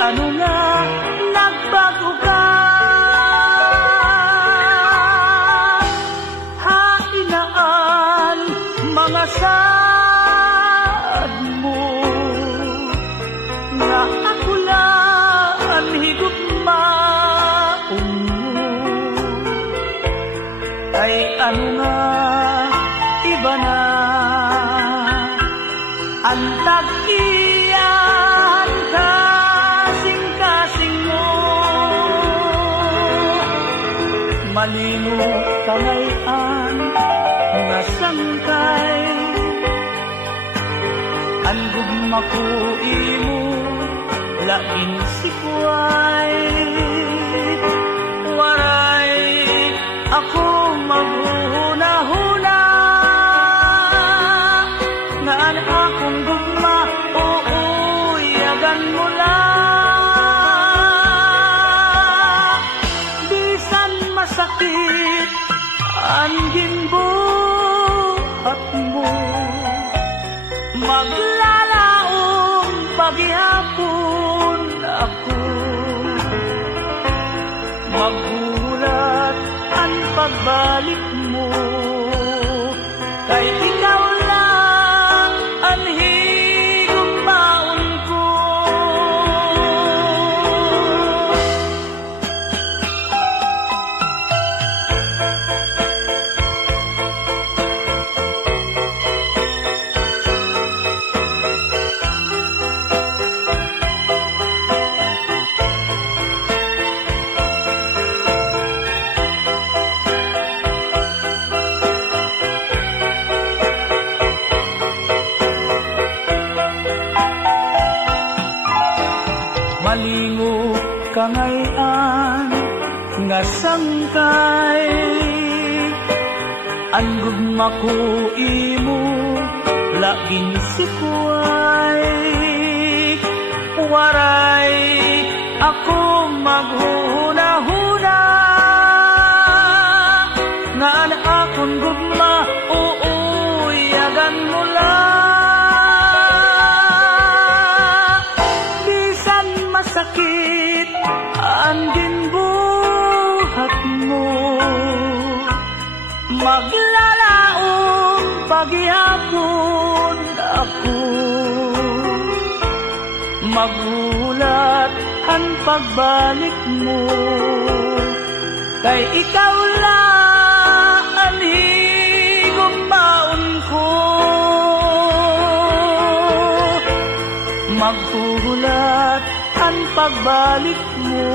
ano nga nagbago ka? Hainaan mga sad mo nga ako lang higugmaon mo. Ay ano nga iba na ang tag-iyan kasing-kasing mo. Malino kalayan nga sangkay ang gugma ko imo lain sikway. Waray ako maghuna-huna nga akong gugma uuyagan mo lang. Bisan masakit ang ginbuhat mo, maglalaong paghihapon ako. Magulat ang pagbalik mo, kay ikaw lang ang higugmaon ko. Malingo kangayan nga sangkay ang gugma ko imo laging sikway. Waray ako maghuna-huna nga ang akong gugma uuyagan mo lang. Sakit ang ginbuhat mo, maglalaong paghihapon ako. Magulat ang pagbalik mo, kay ikaw lang ang higugmaon ko. Magulat ang pagbalik mo,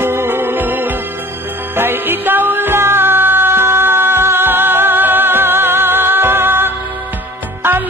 kay ikaw lang ang